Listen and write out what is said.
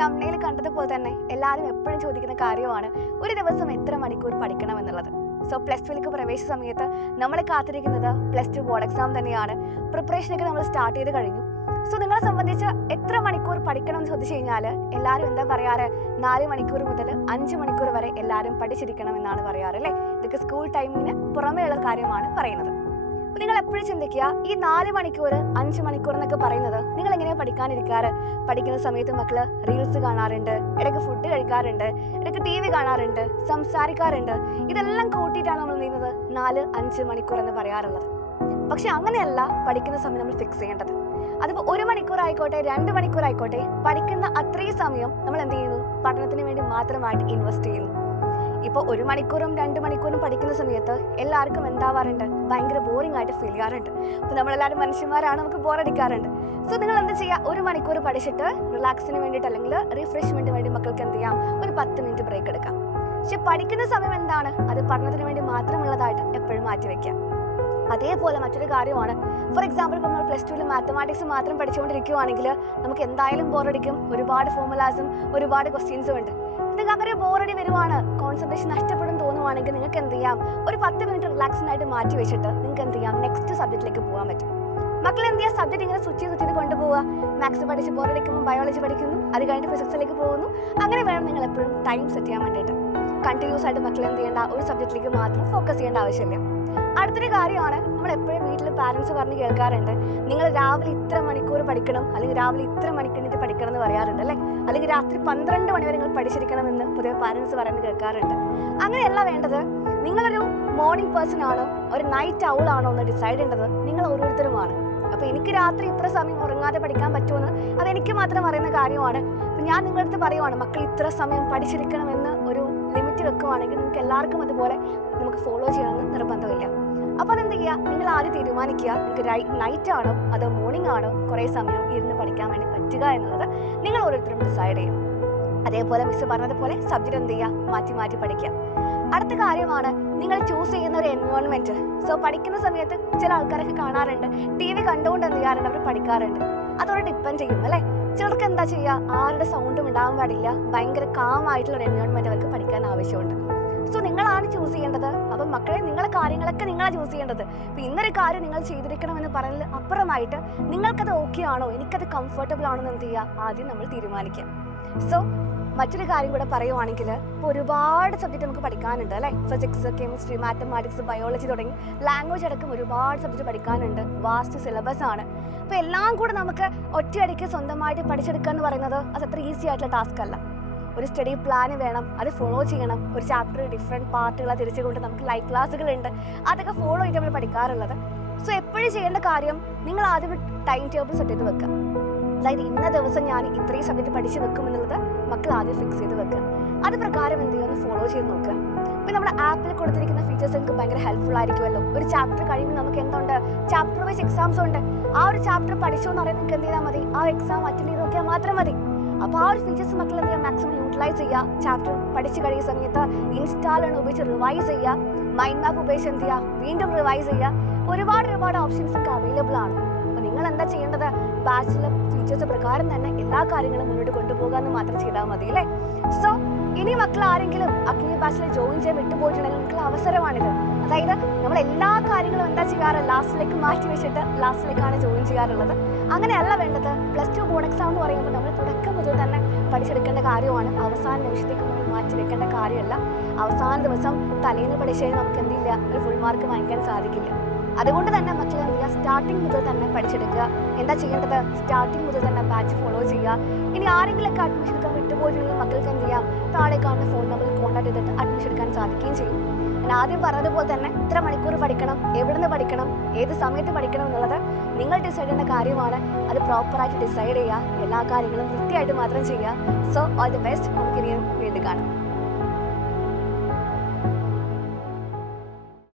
തമിഴിൽ കണ്ടതുപോലെ തന്നെ എല്ലാവരും എപ്പോഴും ചോദിക്കുന്ന കാര്യമാണ് ഒരു ദിവസം എത്ര മണിക്കൂർ പഠിക്കണം എന്നുള്ളത്. സോ പ്ലസ് ടുവിലേക്ക് പ്രവേശ സമയത്ത് നമ്മളെ കാത്തിരിക്കുന്നത് പ്ലസ് ടു ബോർഡ് എക്സാം തന്നെയാണ്. പ്രിപ്പറേഷനൊക്കെ നമ്മൾ സ്റ്റാർട്ട് ചെയ്ത് കഴിഞ്ഞു. സോ നിങ്ങളെ സംബന്ധിച്ച് എത്ര മണിക്കൂർ പഠിക്കണം എന്ന് ചോദിച്ചു കഴിഞ്ഞാൽ എല്ലാവരും എന്താ പറയാറ്, 4 മണിക്കൂർ മുതൽ 5 മണിക്കൂർ വരെ എല്ലാവരും പഠിച്ചിരിക്കണം എന്നാണ് പറയാറ് അല്ലേ. ഇതൊക്കെ സ്കൂൾ ടൈമിന് പുറമേയുള്ള കാര്യമാണ് പറയുന്നത്. അപ്പോൾ നിങ്ങൾ എപ്പോഴും ചിന്തിക്കുക, ഈ 4 മണിക്കൂർ 5 മണിക്കൂർ എന്നൊക്കെ പറയുന്നത് നിങ്ങൾ എങ്ങനെയാണ് പഠിക്കാനിരിക്കാറ്? പഠിക്കുന്ന സമയത്ത് മക്കൾ റീൽസ് കാണാറുണ്ട്, ഇടയ്ക്ക് ഫുഡ് കഴിക്കാറുണ്ട്, ഇടയ്ക്ക് TV കാണാറുണ്ട്, സംസാരിക്കാറുണ്ട്. ഇതെല്ലാം കൂട്ടിയിട്ടാണ് നമ്മൾ ചെയ്യുന്നത് 4-5 മണിക്കൂർ എന്ന് പറയാറുള്ളത്. പക്ഷെ അങ്ങനെയല്ല പഠിക്കുന്ന സമയം നമ്മൾ ഫിക്സ് ചെയ്യേണ്ടത്. അതിപ്പോൾ 1 മണിക്കൂർ ആയിക്കോട്ടെ, 2 മണിക്കൂർ ആയിക്കോട്ടെ, പഠിക്കുന്ന അത്രയും സമയം നമ്മൾ എന്ത് ചെയ്യുന്നു? പഠനത്തിന് വേണ്ടി മാത്രമായിട്ട് ഇൻവെസ്റ്റ് ചെയ്യുന്നു. ഇപ്പോൾ 1 മണിക്കൂറും 2 മണിക്കൂറും പഠിക്കുന്ന സമയത്ത് എല്ലാവർക്കും എന്താവാറുണ്ട്? ഭയങ്കര ബോറിംഗ് ആയിട്ട് ഫീൽ ചെയ്യാറുണ്ട്. അപ്പോൾ നമ്മളെല്ലാവരും മനുഷ്യന്മാരാണ്, നമുക്ക് ബോറടിക്കാറുണ്ട്. സോ നിങ്ങൾ എന്ത് ചെയ്യുക, 1 മണിക്കൂർ പഠിച്ചിട്ട് റിലാക്സിന് വേണ്ടിയിട്ട് അല്ലെങ്കിൽ റീഫ്രഷ്മെൻറ്റിന് വേണ്ടി മക്കൾക്ക് എന്ത് ചെയ്യാം, ഒരു 10 മിനിറ്റ് ബ്രേക്ക് എടുക്കാം. പക്ഷെ പഠിക്കുന്ന സമയം എന്താണ്? അത് പഠനത്തിന് വേണ്ടി മാത്രമുള്ളതായിട്ട് എപ്പോഴും മാറ്റി വയ്ക്കാം. അതേപോലെ മറ്റൊരു കാര്യമാണ്, ഫോർ എക്സാമ്പിൾ ഇപ്പോൾ നമ്മൾ പ്ലസ് ടുവിൽ മാത്തമാറ്റിക്സ് മാത്രം പഠിച്ചുകൊണ്ടിരിക്കുകയാണെങ്കിൽ നമുക്ക് എന്തായാലും ബോറടിക്കും. ഒരുപാട് ഫോർമുലാസും ഒരുപാട് ക്വസ്റ്റ്യൻസും ഉണ്ട്. നിങ്ങൾക്ക് അങ്ങനെ ബോറടി വരുവാണ്, കോൺസെൻട്രേഷൻ നഷ്ടപ്പെടും തോന്നുവാണെങ്കിൽ നിങ്ങൾക്ക് എന്ത് ചെയ്യാം, ഒരു 10 മിനിറ്റ് റിലാക്സിനായിട്ട് മാറ്റി വെച്ചിട്ട് നിങ്ങൾക്ക് എന്ത് ചെയ്യാം, നെക്സ്റ്റ് സബ്ജക്റ്റിലേക്ക് പോകാൻ പറ്റും. മക്കൾ എന്ത് ചെയ്യുക, സബ്ജക്റ്റ് ഇങ്ങനെ സ്വിച്ച് ചെയ്ത് കൊണ്ടുപോവുക. മാത്സ് പഠിച്ച് ബോറടിക്കുമ്പോൾ ബയോളജി പഠിക്കുന്നു, അത് കഴിഞ്ഞിട്ട് ഫിസിക്സിലേക്ക് പോകുന്നു. അങ്ങനെ വേണം നിങ്ങൾ എപ്പോഴും ടൈം സെറ്റ് ചെയ്യാൻ വേണ്ടിയിട്ട്. കണ്ടിന്യൂസ് ആയിട്ട് മക്കൾ എന്ത് ചെയ്യേണ്ട, ഒരു സബ്ജക്റ്റിലേക്ക് മാത്രം ഫോക്കസ് ചെയ്യേണ്ട ആവശ്യമില്ല. അടുത്തൊരു കാര്യമാണ്, നമ്മൾ എപ്പോഴും വീട്ടിൽ പാരൻസ് പറഞ്ഞ് കേൾക്കാറുണ്ട്, നിങ്ങൾ രാവിലെ ഇത്ര മണിക്കൂർ പഠിക്കണം, അല്ലെങ്കിൽ രാവിലെ ഇത്ര മണിക്കൂറിട്ട് പഠിക്കണം എന്ന് പറയാറുണ്ട് അല്ലേ. അല്ലെങ്കിൽ രാത്രി 12 മണി വരെ നിങ്ങൾ പഠിച്ചിരിക്കണമെന്ന് പൊതുവെ പാരൻസ് പറയുന്നത് കേൾക്കാറുണ്ട്. അങ്ങനെയല്ല വേണ്ടത്. നിങ്ങളൊരു മോർണിംഗ് പേഴ്സൺ ആണോ ഒരു നൈറ്റ് ഔൾ ആണോ എന്ന് ഡിസൈഡ് ചെയ്യേണ്ടത് നിങ്ങൾ ഓരോരുത്തരുമാണ്. അപ്പോൾ എനിക്ക് രാത്രി ഇത്ര സമയം ഉറങ്ങാതെ പഠിക്കാൻ പറ്റുമെന്ന് അതെനിക്ക് മാത്രം അറിയുന്ന കാര്യമാണ്. അപ്പോൾ ഞാൻ നിങ്ങളുടെ അടുത്ത് പറയുവാണ്, മക്കൾ ഇത്ര സമയം പഠിച്ചിരിക്കണമെന്ന് ഒരു ലിമിറ്റ് വെക്കുവാണെങ്കിൽ നിങ്ങൾക്ക് എല്ലാവർക്കും അതുപോലെ നമുക്ക് ഫോളോ ചെയ്യണമെന്ന് നിർബന്ധമില്ല. അപ്പോൾ അതെന്ത് ചെയ്യുക, നിങ്ങൾ ആദ്യം തീരുമാനിക്കുക, നിങ്ങൾക്ക് നൈറ്റ് ആണോ അതോ മോർണിംഗ് ആണോ കുറേ സമയം ഇരുന്ന് പഠിക്കാൻ വേണ്ടി പറ്റുക എന്നുള്ളത് നിങ്ങൾ ഓരോരുത്തരും ഡിസൈഡ് ചെയ്യും. അതേപോലെ മിസ് പറഞ്ഞതുപോലെ സബ്ജക്റ്റ് എന്ത് ചെയ്യുക, മാറ്റി മാറ്റി പഠിക്കുക. അടുത്ത കാര്യമാണ്, നിങ്ങൾ ചൂസ് ചെയ്യുന്ന ഒരു എൻവയോൺമെൻറ്റ്. സോ പഠിക്കുന്ന സമയത്ത് ചില ആൾക്കാരൊക്കെ കാണാറുണ്ട്, TV കണ്ടുകൊണ്ട് എന്ത് ചെയ്യാറുണ്ട്, അവർ പഠിക്കാറുണ്ട്. അതോടെ ഡിപ്പെൻഡ് ചെയ്യും അല്ലേ. ചിലർക്ക് എന്താ ചെയ്യുക, ആരുടെ സൗണ്ടും ഉണ്ടാകാൻ പാടില്ല, ഭയങ്കര കാം ആയിട്ടുള്ള ഒരു എൻവയോൺമെൻറ്റ് അവർക്ക് പഠിക്കാൻ ആവശ്യമുണ്ട്. സോ നിങ്ങളാണ് ചൂസ് ചെയ്യേണ്ടത്. അപ്പം മക്കളെ, നിങ്ങളെ കാര്യങ്ങളൊക്കെ നിങ്ങളാണ് ചൂസ് ചെയ്യേണ്ടത്. അപ്പോൾ ഇന്നൊരു കാര്യം നിങ്ങൾ ചെയ്തിരിക്കണമെന്ന് പറയുന്നത് അപ്പുറമായിട്ട് നിങ്ങൾക്കത് ഓക്കെ ആണോ, എനിക്കത് കംഫർട്ടബിൾ ആണോ എന്ന് എന്ത് ചെയ്യുക, ആദ്യം നമ്മൾ തീരുമാനിക്കുക. സോ മറ്റൊരു കാര്യം കൂടെ പറയുവാണെങ്കിൽ, ഇപ്പോൾ ഒരുപാട് സബ്ജക്റ്റ് നമുക്ക് പഠിക്കാനുണ്ട് അല്ലേ. ഫിസിക്സ്, കെമിസ്ട്രി, മാത്തമാറ്റിക്സ്, ബയോളജി തുടങ്ങി ലാംഗ്വേജ് അടക്കം ഒരുപാട് സബ്ജക്റ്റ് പഠിക്കാനുണ്ട്. വാസ്റ്റ് സിലബസ് ആണ്. അപ്പോൾ എല്ലാം കൂടെ നമുക്ക് ഒറ്റയടിക്ക് സ്വന്തമായിട്ട് പഠിച്ചെടുക്കുക എന്ന് പറയുന്നത് അത് അത്ര ഈസി ആയിട്ടുള്ള ടാസ്ക് അല്ല. ഒരു സ്റ്റഡി പ്ലാൻ വേണം, അത് ഫോളോ ചെയ്യണം. ഒരു ചാപ്റ്റർ ഡിഫറെൻറ്റ് പാർട്ടുകളെ തിരിച്ചുകൊണ്ട് നമുക്ക് ലൈവ് ക്ലാസ്സുകളുണ്ട്, അതൊക്കെ ഫോളോ ചെയ്ത് നമ്മൾ പഠിക്കാറുള്ളത്. സോ എപ്പോഴും ചെയ്യേണ്ട കാര്യം, നിങ്ങൾ ആദ്യം ടൈം ടേബിൾ സെറ്റ് ചെയ്ത് വെക്കുക. അതായത് ഇന്ന ദിവസം ഞാൻ ഇത്രയും സബ്ജക്റ്റ് പഠിച്ച് വെക്കും എന്നുള്ളത് മക്കൾ ആദ്യം ഫിക്സ് ചെയ്ത് വെക്കുക. അത് പ്രകാരം എന്ത് ചെയ്യുമെന്ന് ഫോളോ ചെയ്ത് നോക്കുക. ഇപ്പോൾ നമ്മുടെ ആപ്പിൽ കൊടുത്തിരിക്കുന്ന ഫീച്ചേഴ്സ് നിങ്ങൾക്ക് ഭയങ്കര ഹെൽപ്ഫുൾ ആയിരിക്കുമല്ലോ. ഒരു ചാപ്റ്റർ കഴിയുമ്പോൾ നമുക്ക് എന്തുണ്ട്, ചാപ്റ്റർ വൈസ് എക്സാംസ് ഉണ്ട്. ആ ഒരു ചാപ്റ്റർ പഠിച്ചോ എന്ന് അറിയാൻ നിങ്ങൾക്ക് എന്ത് ചെയ്താൽ മതി, ആ എക്സാം അറ്റൻഡ് ചെയ്ത് നോക്കിയാൽ മാത്രം മതി. അപ്പോൾ ആ ഒരു ഫീച്ചേഴ്സ് മക്കൾ എന്ത് ചെയ്യുക, മാക്സിമം യൂട്ടിലൈസ് ചെയ്യുക. ചാപ്റ്റർ പഠിച്ച് കഴിയുന്ന സമയത്ത് ഇൻസ്റ്റാൾ ഉപയോഗിച്ച് റിവൈസ് ചെയ്യുക. മൈൻഡ് മാപ്പ് ഉപയോഗിച്ച് എന്ത് ചെയ്യുക, വീണ്ടും റിവൈസ് ചെയ്യുക. ഒരുപാട് ഓപ്ഷൻസ് ഒക്കെ അവൈലബിൾ ആണ്. അപ്പോൾ നിങ്ങൾ എന്താ ചെയ്യേണ്ടത്, ബാച്ചിലർ ഫീച്ചേഴ്സ് പ്രകാരം തന്നെ എല്ലാ കാര്യങ്ങളും മുന്നോട്ട് കൊണ്ടുപോകുക എന്ന് മാത്രം ചെയ്താൽ മതി അല്ലേ. സോ ഇനി മക്കൾ ആരെങ്കിലും അഗ്നി ബാച്ചിൽ ജോയിൻ ചെയ്യാൻ വിട്ടുപോയിട്ടുണ്ടെങ്കിൽ നിങ്ങൾക്ക് അവസരമാണിത്. അതായത് നമ്മൾ എല്ലാ കാര്യങ്ങളും എന്താ ചെയ്യാറ്, ലാസ്റ്റിലേക്ക് മാറ്റി വെച്ചിട്ട് ലാസ്റ്റിലേക്കാണ് ജോയിൻ ചെയ്യാറുള്ളത്. അങ്ങനെയല്ല വേണ്ടത്. പ്ലസ് ടു ബോർഡ് എക്സാം എന്ന് പറയുമ്പോൾ നമ്മൾ തുടക്കം മുതൽ തന്നെ പഠിച്ചെടുക്കേണ്ട കാര്യമാണ്. അവസാന നിമിഷത്തേക്ക് നമ്മൾ മാറ്റി വെക്കേണ്ട കാര്യമല്ല. അവസാന ദിവസം തലേന്ന് പഠിച്ചാൽ നമുക്ക് എന്തില്ല, ഒരു ഫുൾ മാർക്ക് വാങ്ങിക്കാൻ സാധിക്കില്ല. അതുകൊണ്ട് തന്നെ മക്കൾ എന്ത് ചെയ്യുക, സ്റ്റാർട്ടിങ് മുതൽ തന്നെ പഠിച്ചെടുക്കുക. എന്താ ചെയ്യേണ്ടത്, സ്റ്റാർട്ടിങ് മുതൽ തന്നെ ബാച്ച് ഫോളോ ചെയ്യുക. ഇനി ആരെങ്കിലൊക്കെ അഡ്മിഷൻ എടുക്കാൻ വിട്ടുപോയിട്ടുണ്ടെങ്കിൽ മക്കൾക്ക് എന്ത് ചെയ്യാം, താഴെ കാണുന്ന ഫോൺ നമ്പറിൽ കോൺടാക്ട് ചെയ്തിട്ട് അഡ്മിഷൻ എടുക്കാൻ സാധിക്കുകയും ചെയ്യും. ഞാൻ ആദ്യം പറഞ്ഞതുപോലെ തന്നെ ഇത്ര മണിക്കൂർ പഠിക്കണം, എവിടെ നിന്ന് പഠിക്കണം, ഏത് സമയത്ത് പഠിക്കണം എന്നുള്ളത് നിങ്ങൾ ഡിസൈഡ് ചെയ്യുന്ന കാര്യമാണ്. അത് പ്രോപ്പറായിട്ട് ഡിസൈഡ് ചെയ്യുക. എല്ലാ കാര്യങ്ങളും വൃത്തിയായിട്ട് മാത്രം ചെയ്യുക. So all the best. നമുക്കിനി വീണ്ടും കാണാം.